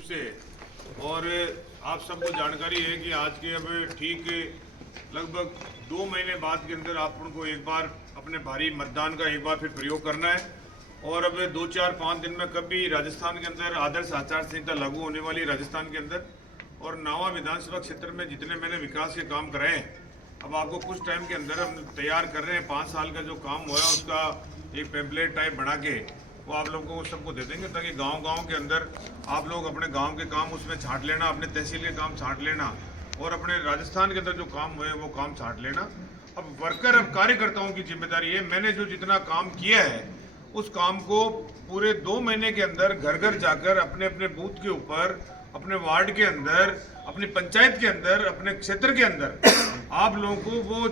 रूप से। और आप सबको जानकारी है कि आज के अब ठीक लगभग 2 महीने बाद के अंदर आप उनको एक बार अपने भारी मतदान का एक बार फिर प्रयोग करना है। और अब 2, 4, 5 दिन में कभी राजस्थान के अंदर आदर्श आचार संहिता लागू होने वाली राजस्थान के अंदर, और नावा विधानसभा क्षेत्र में जितने मैंने विकास के काम कराए हैं, अब आपको कुछ टाइम के अंदर हम तैयार कर रहे हैं। 5 साल का जो काम हुआ है उसका एक पैम्पलेट टाइप बना के वो आप लोगों को सबको दे देंगे, ताकि गांव-गांव के अंदर आप लोग अपने गांव के काम उसमें छांट लेना, अपने तहसील के काम छांट लेना, और अपने राजस्थान के अंदर जो काम हुए वो काम छांट लेना। अब वर्कर, अब कार्यकर्ताओं की जिम्मेदारी है। मैंने जो जितना काम किया है उस काम को पूरे 2 महीने के अंदर घर घर जाकर अपने अपने बूथ के ऊपर, अपने वार्ड के अंदर, अपनी पंचायत के अंदर, अपने क्षेत्र के अंदर आप लोगों को वो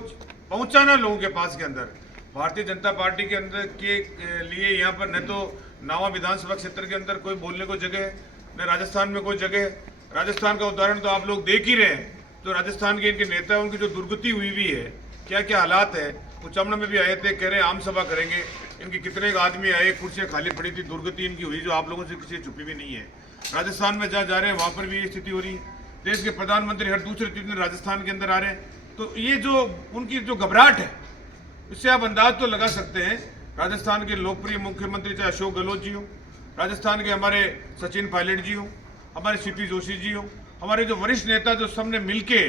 पहुंचाना, लोगों के पास के अंदर। भारतीय जनता पार्टी के अंदर के लिए यहाँ पर न तो नावा विधानसभा क्षेत्र के अंदर कोई बोलने को जगह है, न राजस्थान में कोई जगह है। राजस्थान का उदाहरण तो आप लोग देख ही रहे हैं। जो राजस्थान के इनके नेता हैं, उनकी जो दुर्गति हुई हुई है, क्या क्या हालात है। वो चमड़ा में भी आए थे, कह रहे आम सभा करेंगे। इनके कितने आदमी आए, कुर्सियां खाली पड़ी थी, दुर्गति इनकी हुई जो आप लोगों से किसी छुपी भी नहीं है। राजस्थान में जहाँ जा रहे हैं वहाँ पर भी ये स्थिति हो रही है। देश के प्रधानमंत्री हर दूसरे तीसरे दिन राजस्थान के अंदर आ रहे हैं। तो ये जो उनकी जो घबराहट है, इससे आप अंदाज तो लगा सकते हैं। राजस्थान के लोकप्रिय मुख्यमंत्री चाहे अशोक गहलोत जी हो, राजस्थान के हमारे सचिन पायलट जी हो, हमारे सीपी जोशी जी हो, हमारे जो वरिष्ठ नेता जो सबने मिलके,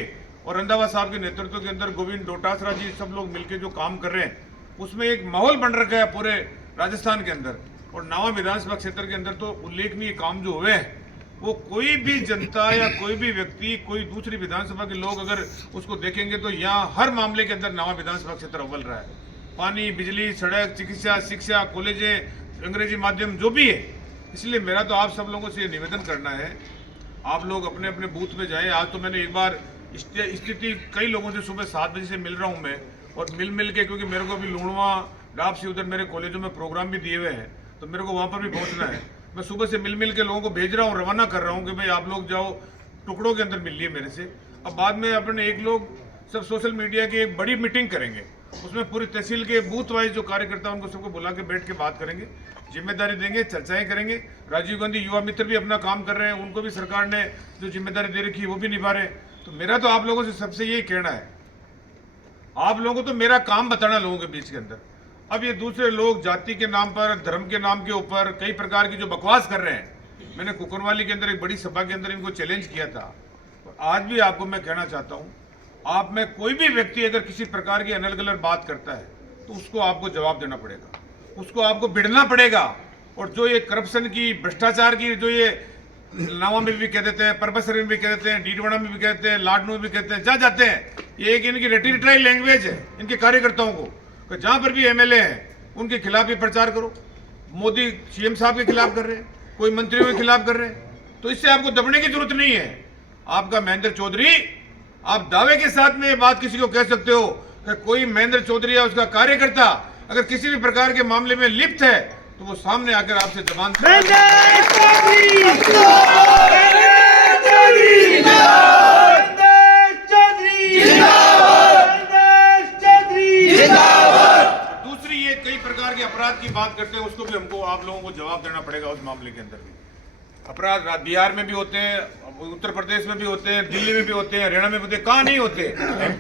और रंधावा साहब के नेतृत्व के अंदर गोविंद डोटासरा जी, सब लोग मिलके जो काम कर रहे हैं, उसमें एक माहौल बन रखा है पूरे राजस्थान के अंदर। और नावा विधानसभा क्षेत्र के अंदर तो उल्लेखनीय काम जो हुए हैं, वो कोई भी जनता या कोई भी व्यक्ति, कोई दूसरी विधानसभा के लोग अगर उसको देखेंगे तो यहाँ हर मामले के अंदर नावा विधानसभा क्षेत्र अव्वल रहा है। पानी, बिजली, सड़क, चिकित्सा, शिक्षा, कॉलेजें, अंग्रेजी माध्यम जो भी है। इसलिए मेरा तो आप सब लोगों से ये निवेदन करना है, आप लोग अपने अपने बूथ में जाएं। आज तो मैंने एक बार स्थिति कई लोगों से सुबह 7 बजे से मिल रहा हूँ मैं, और मिल के, क्योंकि मेरे को भी लूणवा, डाब से उधर मेरे कॉलेजों में प्रोग्राम भी दिए हुए हैं, तो मेरे को वहाँ पर भी पहुँचना है। मैं सुबह से मिल के लोगों को भेज रहा हूँ, रवाना कर रहा हूँ कि भाई आप लोग जाओ, टुकड़ों के अंदर मिल लिए मेरे से। अब बाद में अपने एक लोग सब सोशल मीडिया की एक बड़ी मीटिंग करेंगे, उसमें पूरी तहसील के बूथ वाइज जो कार्यकर्ता उनको सबको बुला के बैठ के बात करेंगे, जिम्मेदारी देंगे, चर्चाएं करेंगे। राजीव गांधी युवा मित्र भी अपना काम कर रहे हैं, उनको भी सरकार ने जो जिम्मेदारी दे रखी है वो भी निभा रहे हैं। तो मेरा तो आप लोगों से सबसे यही कहना है, आप लोगों को तो मेरा काम बताना लोगों के बीच के अंदर। अब ये दूसरे लोग जाति के नाम पर, धर्म के नाम के ऊपर कई प्रकार की जो बकवास कर रहे हैं, मैंने कुकरवाली के अंदर एक बड़ी सभा के अंदर इनको चैलेंज किया था। और आज भी आपको मैं कहना चाहता हूं, आप में कोई भी व्यक्ति अगर किसी प्रकार की अनल गलत बात करता है तो उसको आपको जवाब देना पड़ेगा, उसको आपको भिड़ना पड़ेगा। और जो ये करप्शन की, भ्रष्टाचार की, जो ये नावा में भी कह देते हैं, परबसर में भी कह देते हैं, डीडवाड़ा में भी कहते हैं, लाडनू में भी कहते हैं, जहाँ जाते हैं, ये एक इनकी रटी रटाई लैंग्वेज है इनके कार्यकर्ताओं को। जहाँ पर भी एमएलए हैं उनके खिलाफ भी प्रचार करो। मोदी सीएम साहब के खिलाफ कर रहे हैं, कोई मंत्रियों के खिलाफ कर रहे हैं, तो इससे आपको दबने की जरूरत नहीं है। आपका महेंद्र चौधरी, आप दावे के साथ में ये बात किसी को कह सकते हो कि कोई महेंद्र चौधरी या उसका कार्यकर्ता अगर किसी भी प्रकार के मामले में लिप्त है तो वो सामने आकर आपसे जबान अपराध की बात करते हैं, उसको भी हमको आप लोगों को जवाब देना पड़ेगा। उस मामले के अंदर भी अपराध बिहार में भी होते हैं, उत्तर प्रदेश में भी होते हैं, दिल्ली में भी होते हैं, हरियाणा में भी होते हैं, कहाँ नहीं होते।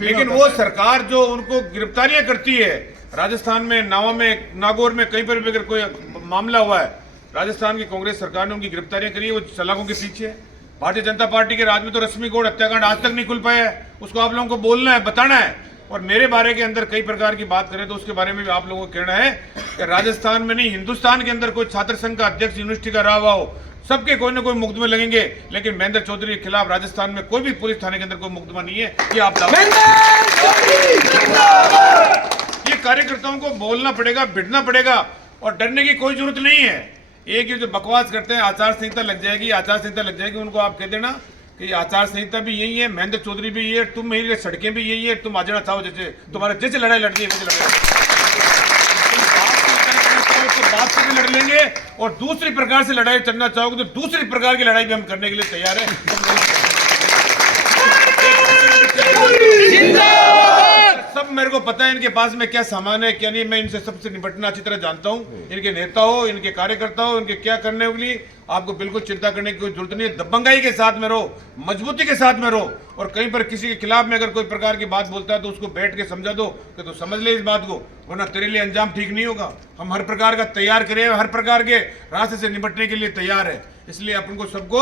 लेकिन वो सरकार जो उनको गिरफ्तारियां करती है, राजस्थान में नावा में, नागौर में, कहीं पर भी अगर कोई मामला हुआ है, राजस्थान की कांग्रेस सरकार ने उनकी गिरफ्तारियां करी है, वो सलाखों के पीछे है। भारतीय जनता पार्टी के राज में तो रश्मि गौड़ हत्याकांड आज तक नहीं खुल पाया है, उसको आप लोगों को बोलना है, बताना है। और मेरे बारे के अंदर कई प्रकार की बात करें तो उसके बारे में भी आप लोगों को कहना है कि राजस्थान में नहीं, हिंदुस्तान के अंदर कोई छात्र संघ का अध्यक्ष यूनिवर्सिटी का रहा हुआ हो, सबके कोई ना कोई मुकदमे लगेंगे। लेकिन महेंद्र चौधरी के खिलाफ राजस्थान में कोई भी पुलिस थाने के अंदर कोई मुकदमा नहीं है। ये आप ये कार्यकर्ताओं को बोलना पड़ेगा, भिड़ना पड़ेगा, और डरने की कोई जरूरत नहीं है। एक ये जो बकवास करते हैं, आचार संहिता लग जाएगी, आचार संहिता लग जाएगी, उनको आप कह देना कि आचार संहिता भी यही है, महेंद्र चौधरी भी यही है, तुम मेरी सड़कें भी यही है, तुम आ जाना चाहो जैसे तुम्हारे जैसे लड़ाई लड़नी है वैसे तो बात से भी लड़ लेंगे, और दूसरी प्रकार से लड़ाई चलना चाहोगे तो दूसरी प्रकार की लड़ाई भी हम करने के लिए तैयार है। सब मेरे को पता है इनके पास में क्या सामान है क्या नहीं। मैं इनसे सबसे निपटना अच्छी तरह जानता हूँ। इनके नेता हो, इनके कार्यकर्ता हो, इनके क्या करने के लिए आपको बिल्कुल चिंता करने की कोई जरूरत नहीं है। दबंगाई के साथ में रहो, मजबूती के साथ में रहो, और कहीं पर किसी के खिलाफ में अगर कोई प्रकार की बात बोलता है तो उसको बैठ के समझा दो कि तो समझ ले इस बात को, वरना तेरे लिए अंजाम ठीक नहीं होगा। हम हर प्रकार का तैयार करें, हर प्रकार के रास्ते से निपटने के लिए तैयार है। इसलिए अपन को सबको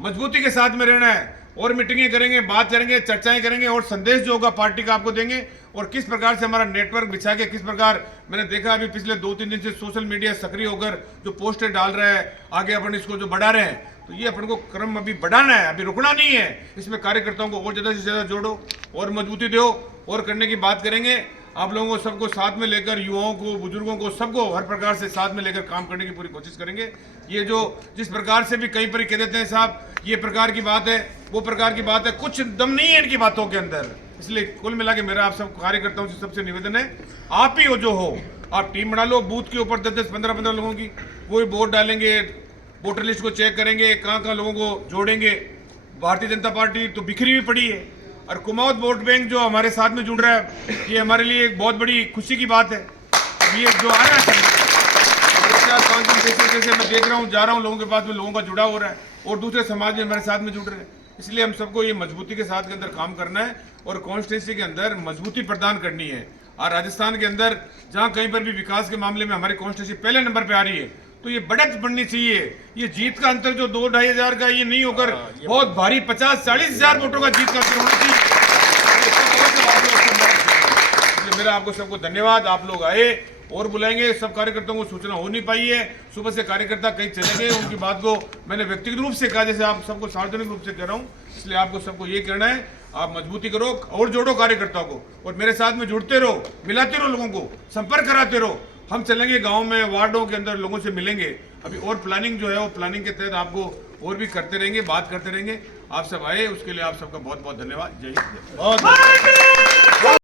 मजबूती के साथ में रहना है, और मीटिंगें करेंगे, बात करेंगे, चर्चाएं करेंगे, और संदेश जो होगा पार्टी का आपको देंगे, और किस प्रकार से हमारा नेटवर्क बिछा के, किस प्रकार मैंने देखा अभी पिछले 2-3 दिन से सोशल मीडिया सक्रिय होकर जो पोस्टर डाल रहा है, आगे अपन इसको जो बढ़ा रहे हैं, तो ये अपन को क्रम अभी बढ़ाना है, अभी रुकना नहीं है। इसमें कार्यकर्ताओं को और ज्यादा से ज्यादा जोड़ो और मजबूती दो, और करने की बात करेंगे। आप लोगों को सबको साथ में लेकर, युवाओं को, बुजुर्गों को, सबको हर प्रकार से साथ में लेकर काम करने की पूरी कोशिश करेंगे। ये जो जिस प्रकार से भी कहीं पर कह देते हैं साहब ये प्रकार की बात है, वो प्रकार की बात है, कुछ दम नहीं है इनकी बातों के अंदर। इसलिए कुल मिला के मेरा आप सब कार्यकर्ताओं से सबसे निवेदन है, आप ही हो जो हो, आप टीम बना लो, बूथ के ऊपर 10-10, 15-15 लोगों की, वो वोट डालेंगे, वोटर लिस्ट को चेक करेंगे, कहाँ लोगों को जोड़ेंगे। भारतीय जनता पार्टी तो बिखरी हुई पड़ी है, और कुमाऊं वोट बैंक जो हमारे साथ में जुड़ रहा है, ये हमारे लिए एक बहुत बड़ी खुशी की बात है। ये जो आ रहा है 4-5 दिन जैसे मैं देख रहा हूँ, जा रहा हूँ, लोगों के पास में लोगों का जुड़ा हो रहा है, और दूसरे समाज भी हमारे साथ में जुड़ रहे हैं। इसलिए हम सबको ये मजबूती के साथ के अंदर काम करना है, और कॉन्स्टिट्यूंसी के अंदर मजबूती प्रदान करनी है। और राजस्थान के अंदर जहाँ कहीं पर भी विकास के मामले में हमारी कॉन्स्टिट्यूंसी पहले नंबर पर आ रही है, तो ये बढ़त बढ़नी चाहिए। ये जीत का अंतर जो 2-2.5 हजार का ये नहीं होकर बहुत भारी 50-40 हजार वोटों का जीत का अंतर होना चाहिए। मेरा आपको सबको धन्यवाद। आप लोग आए, और बुलाएंगे सब कार्यकर्ताओं को, सूचना हो नहीं पाई है, सुबह से कार्यकर्ता कहीं चले गए, उनकी बात को मैंने व्यक्तिगत रूप से कहा, जैसे आप सबको सार्वजनिक रूप से कह रहा हूँ। इसलिए आपको सबको ये करना है, आप मजबूती करो और जोड़ो कार्यकर्ताओं को, और मेरे साथ में जुड़ते रहो, मिलाते रहो, लोगों को संपर्क कराते रहो। हम चलेंगे गांव में, वार्डों के अंदर लोगों से मिलेंगे। अभी और प्लानिंग जो है वो प्लानिंग के तहत आपको और भी करते रहेंगे, बात करते रहेंगे। आप सब आए उसके लिए आप सबका बहुत बहुत धन्यवाद। जय हिंद।